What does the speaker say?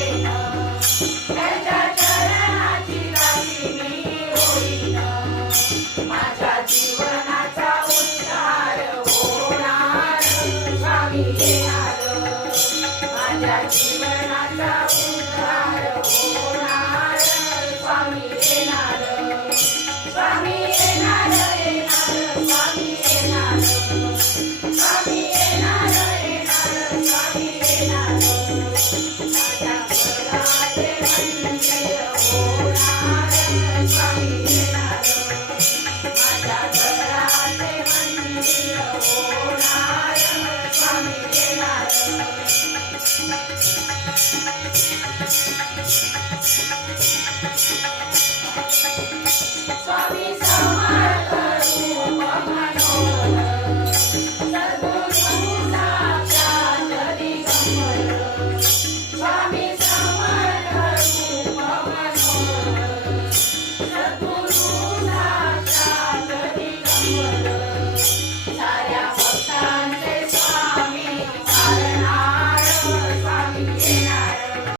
येईन, त्यांच्या चरणाची दासी मी होईन. माझ्या जीवनाचा उद्धार होणार, स्वामी येणार. माझ्या जीवनाचा उद्धार होणार, स्वामी येणार. स्वामी येणार, येणार, स्वामी येणार. स्वामी येणार, येणार, स्वामी येणार. माझ्या घराचे मंदिर होणार, स्वामी येणार. माझ्या घराचे मंदिर होणार, स्वामी येणार. स्वामी समर्थ रूप मनोहर, सद्गुरु साक्षात दिगंबर. स्वामी समर्थ रूप मनोहर, सद्गुरु साक्षात दिगंबर.